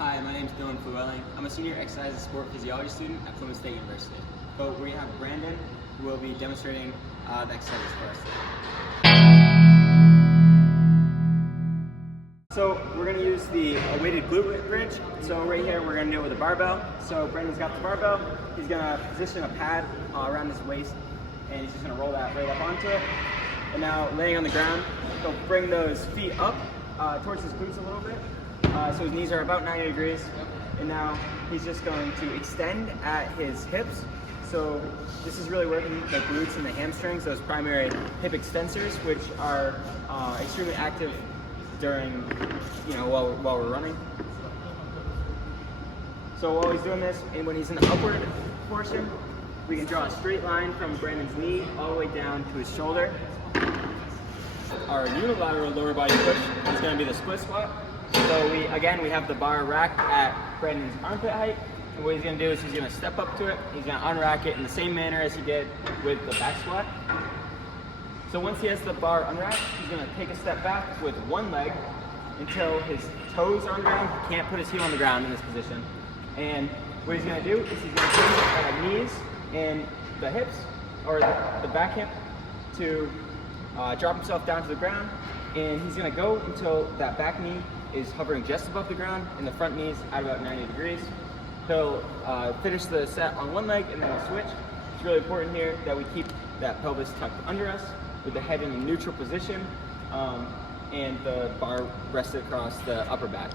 Hi, my name is Dylan Llewellyn. I'm a senior exercise and sport physiology student at Plymouth State University. So we have Brandon, who will be demonstrating the exercises for us today. So we're going to use the weighted glute bridge. So right here we're going to do it with a barbell. So Brandon's got the barbell. He's going to position a pad around his waist, and he's just going to roll that right up onto it. And now laying on the ground, he'll bring those feet up towards his glutes a little bit. So his knees are about 90 degrees, and now he's just going to extend at his hips. So this is really working the glutes and the hamstrings, those primary hip extensors, which are extremely active during, while we're running. So while he's doing this, and when he's in the upward portion, we can draw a straight line from Brandon's knee all the way down to his shoulder. Our unilateral lower body push is going to be the split squat. So we have the bar racked at Brandon's armpit height, and what he's going to do is he's going to step up to it, he's going to unrack it in the same manner as he did with the back squat. So once he has the bar unracked, he's going to take a step back with one leg until his toes are on the ground. He can't put his heel on the ground in this position. And what he's going to do is he's going to change the knees and the hips, or the back hip, to drop himself down to the ground, and he's going to go until that back knee is hovering just above the ground and the front knees at about 90 degrees. He'll finish the set on one leg and then he'll switch. It's really important here that we keep that pelvis tucked under us with the head in a neutral position and the bar rested across the upper back.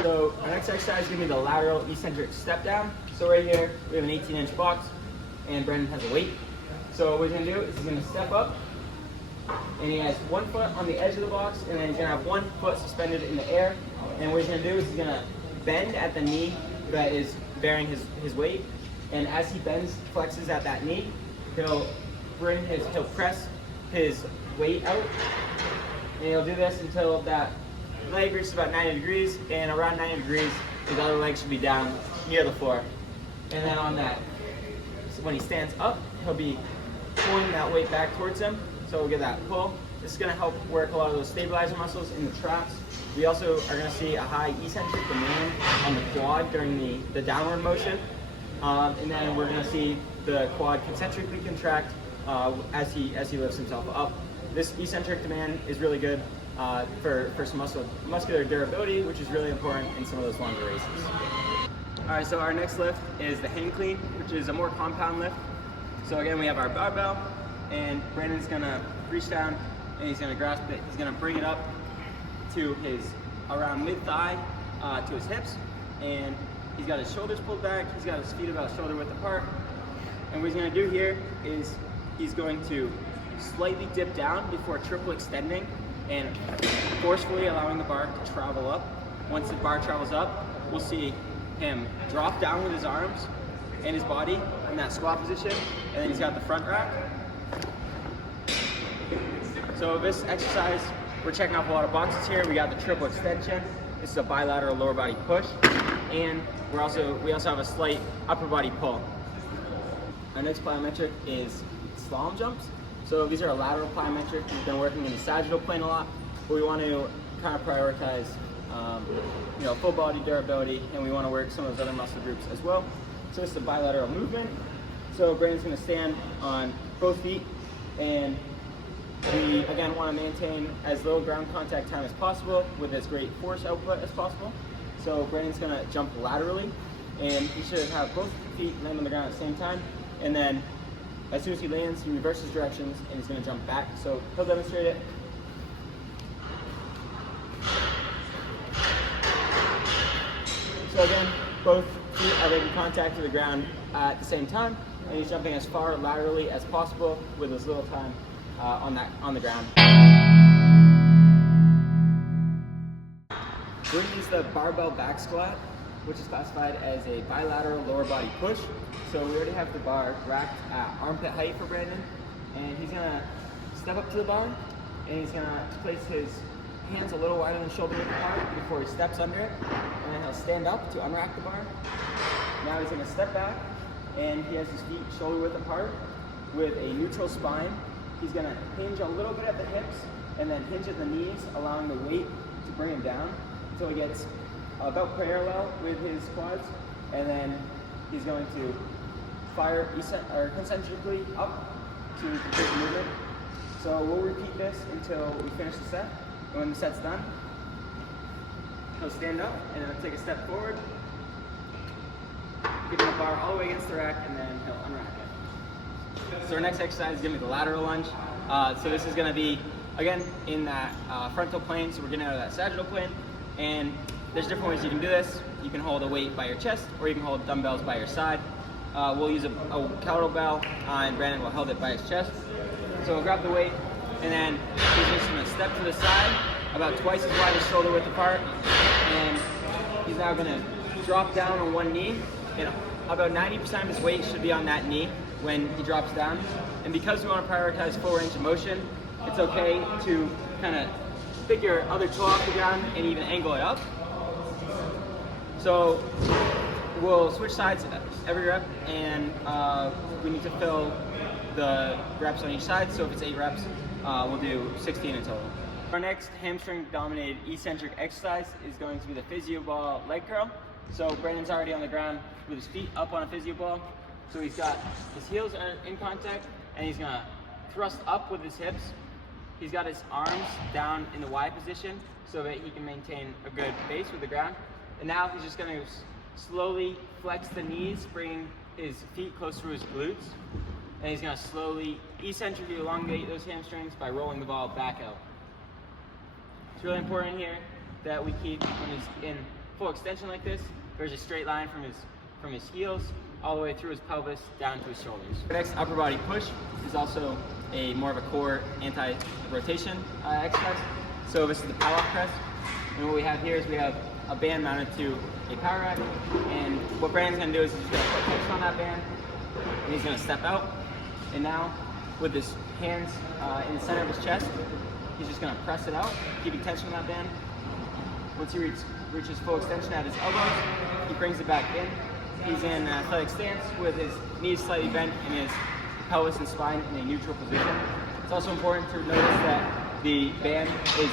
So our next exercise is going to be the lateral eccentric step down. So right here we have an 18-inch box and Brandon has a weight. So what he's going to do is he's going to step up, and he has one foot on the edge of the box, and then he's going to have one foot suspended in the air. And what he's going to do is he's going to bend at the knee that is bearing his weight, and as he bends, flexes at that knee, he'll press his weight out, and he'll do this until that leg reaches about 90 degrees, and around 90 degrees, his other leg should be down near the floor. And then on that, so when he stands up, he'll be pulling that weight back towards him. So we'll get that pull. This is going to help work a lot of those stabilizer muscles in the traps. We also are going to see a high eccentric demand on the quad during the downward motion. And then we're going to see the quad concentrically contract as he lifts himself up. This eccentric demand is really good for some muscular durability, which is really important in some of those longer races. All right, so our next lift is the hang clean, which is a more compound lift. So again, we have our barbell, and Brandon's gonna reach down and he's gonna grasp it. He's gonna bring it up to his around mid-thigh to his hips, and he's got his shoulders pulled back. He's got his feet about shoulder width apart. And what he's gonna do here is he's going to slightly dip down before triple extending and forcefully allowing the bar to travel up. Once the bar travels up, we'll see him drop down with his arms and his body in that squat position, and then he's got the front rack. So this exercise, we're checking off a lot of boxes here. We got the triple extension. This is a bilateral lower body push, and we also have a slight upper body pull. Our next plyometric is slalom jumps. So these are a lateral plyometric. We've been working in the sagittal plane a lot, but we want to kind of prioritize full body durability, and we want to work some of those other muscle groups as well. So it's a bilateral movement. So Brandon's going to stand on both feet, and we again want to maintain as little ground contact time as possible with as great force output as possible. So Brandon's going to jump laterally, and he should have both feet land on the ground at the same time. And then as soon as he lands, he reverses directions and he's going to jump back. So he'll demonstrate it. So again, both feet are making contact to the ground at the same time, and he's jumping as far laterally as possible with as little time on the ground. We're going to use the barbell back squat, which is classified as a bilateral lower body push. So we already have the bar racked at armpit height for Brandon, and he's going to step up to the bar, and he's going to place his hands a little wider than shoulder width apart before he steps under it, and then he'll stand up to unrack the bar. Now he's going to step back, and he has his feet shoulder width apart with a neutral spine. He's going to hinge a little bit at the hips and then hinge at the knees, allowing the weight to bring him down until he gets about parallel with his quads, and then he's going to fire concentrically up to complete the movement. So we'll repeat this until we finish the set. And when the set's done, he'll stand up and then take a step forward, get the bar all the way against the rack, and then he'll unrack it. So our next exercise is going to be the lateral lunge. So this is going to be, again, in that frontal plane, so we're getting out of that sagittal plane. And there's different ways you can do this. You can hold a weight by your chest, or you can hold dumbbells by your side. We'll use a kettlebell, and Brandon will hold it by his chest. So we'll grab the weight, and then he's just going to step to the side, about twice as wide as shoulder width apart, and he's now going to drop down on one knee, and about 90% of his weight should be on that knee when he drops down. And because we want to prioritize full range of motion, it's okay to kind of pick your other toe off the ground and even angle it up. So we'll switch sides every rep, and we need to fill the reps on each side. So if it's 8 reps, we'll do 16 in total. Our next hamstring dominated eccentric exercise is going to be the Physio ball leg curl. So Brandon's already on the ground with his feet up on a Physio ball. So he's got his heels in contact, and he's gonna thrust up with his hips. He's got his arms down in the Y position so that he can maintain a good base with the ground. And now he's just gonna slowly flex the knees, bringing his feet close to his glutes. And he's gonna slowly eccentrically elongate those hamstrings by rolling the ball back out. It's really important here that we keep, when he's in full extension like this, there's a straight line from his heels all the way through his pelvis down to his shoulders. The next upper body push is also more of a core anti-rotation exercise. So this is the Pallof Press. And what we have here is we have a band mounted to a power rack. And what Brandon's gonna do is he's gonna put hips on that band, and he's gonna step out. And now, with his hands in the center of his chest, he's just gonna press it out, keeping tension on that band. Once he reaches full extension at his elbows, he brings it back in. He's in an athletic stance with his knees slightly bent and his pelvis and spine in a neutral position. It's also important to notice that the band is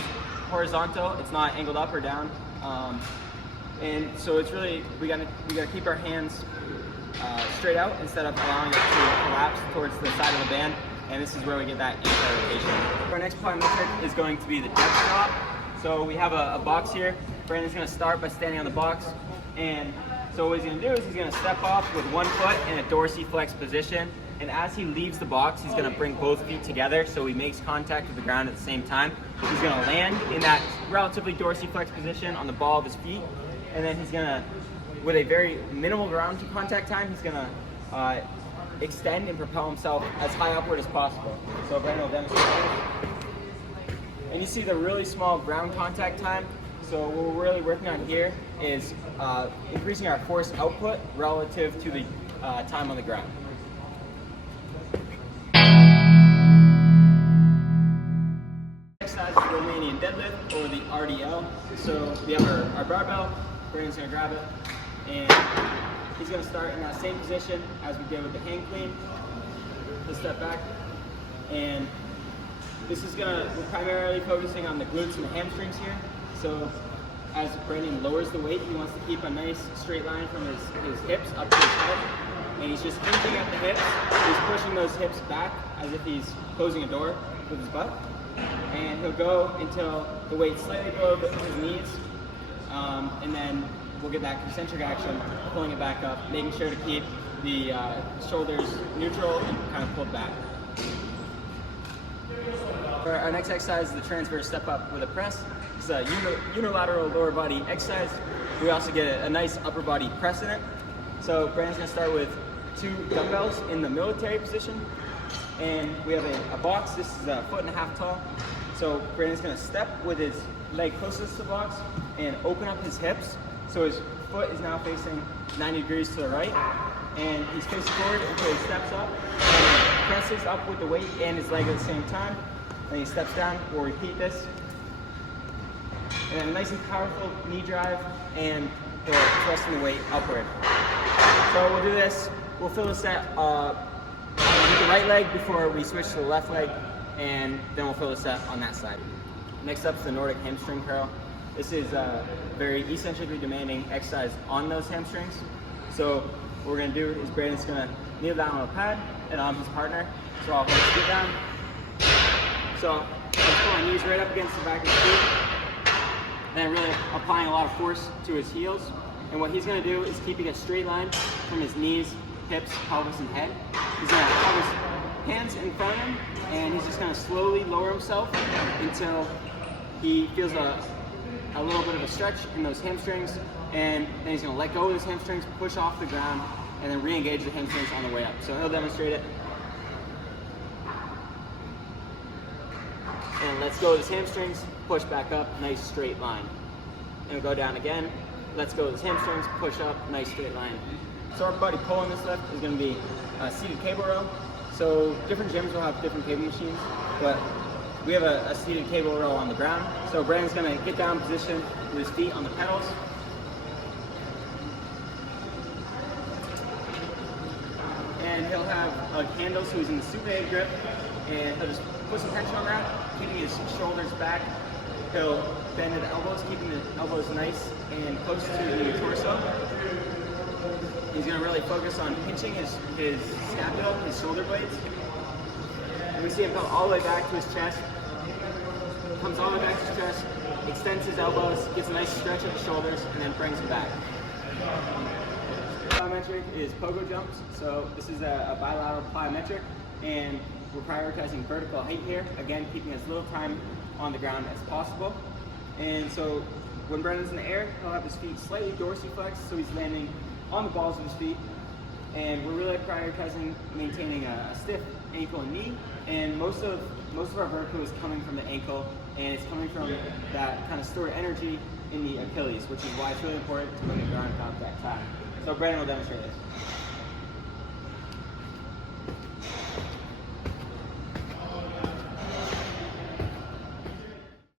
horizontal; it's not angled up or down. And so it's really we gotta keep our hands straight out instead of allowing it to collapse towards the side of the band. And this is where we get that anti-rotation. Our next plyometric is going to be the depth drop. So we have a box here. Brandon's going to start by standing on the box, and so what he's going to do is he's going to step off with one foot in a dorsiflex position, and as he leaves the box, he's going to bring both feet together so he makes contact with the ground at the same time. He's going to land in that relatively dorsiflex position on the ball of his feet, and then he's going to, with a very minimal ground contact time, he's going to extend and propel himself as high upward as possible. So Brandon will demonstrate that. And you see the really small ground contact time. So what we're really working on here is increasing our force output relative to the time on the ground. Exercise is Romanian Deadlift, or the RDL. So we have our barbell. Brandon's going to grab it, and he's going to start in that same position as we did with the hang clean. He'll step back, and this is we're primarily focusing on the glutes and the hamstrings here. So as Brandon lowers the weight, he wants to keep a nice straight line from his hips up to his head. And he's just hinging at the hips. He's pushing those hips back as if he's closing a door with his butt. And he'll go until the weight's slightly below his knees. And then we'll get that concentric action, pulling it back up, making sure to keep the shoulders neutral and kind of pulled back. For our next exercise is the transverse step up with a press. It's a unilateral lower body exercise. We also get a nice upper body press in it. So Brandon's going to start with 2 dumbbells in the military position. And we have a box. This is 1.5 feet tall. So Brandon's going to step with his leg closest to the box and open up his hips. So his foot is now facing 90 degrees to the right. And he's facing forward until he steps up and presses up with the weight and his leg at the same time. Then he steps down. We'll repeat this. And then a nice and powerful knee drive, and he'll thrusting the weight upward. So we'll do this. We'll fill the set with the right leg before we switch to the left leg, and then we'll fill the set on that side. Next up is the Nordic hamstring curl. This is a very eccentrically demanding exercise on those hamstrings. So what we're gonna do is Brandon's gonna kneel down on a pad and I'm his partner. So I'll hold his feet down. So let's put my knees right up against the back of his feet. Then really applying a lot of force to his heels. And what he's gonna do is keeping a straight line from his knees, hips, pelvis, and head. He's gonna have his hands in front of him, and he's just gonna slowly lower himself until he feels a little bit of a stretch in those hamstrings, and then he's gonna let go of his hamstrings, push off the ground, and then re-engage the hamstrings on the way up. So he'll demonstrate it. And let's go with his hamstrings, push back up, nice straight line. And we'll go down again. Let's go with his hamstrings, push up, nice straight line. So our buddy Cole in this lift is going to be a seated cable row. So different gyms will have different cable machines, but we have a seated cable row on the ground. So Brandon's going to get down position with his feet on the pedals. And he'll have a handle so he's in the supinated grip, and he'll just put some tension on that, keeping his shoulders back. He'll bend at the elbows, keeping the elbows nice and close to the torso. He's going to really focus on pinching his scapula, his shoulder blades. And we see him come all the way back to his chest. Comes all the way back to his chest, extends his elbows, gets a nice stretch of the shoulders, and then brings them back. Plyometric is Pogo Jumps. So this is a bilateral plyometric, and we're prioritizing vertical height here. Again, keeping as little time on the ground as possible. And so when Brandon's in the air, he'll have his feet slightly dorsiflexed, so he's landing on the balls of his feet. And we're really prioritizing maintaining a stiff ankle and knee. And most of our vertical is coming from the ankle, and it's coming from that kind of stored energy in the Achilles, which is why it's really important to bring the ground contact time. So Brandon will demonstrate this.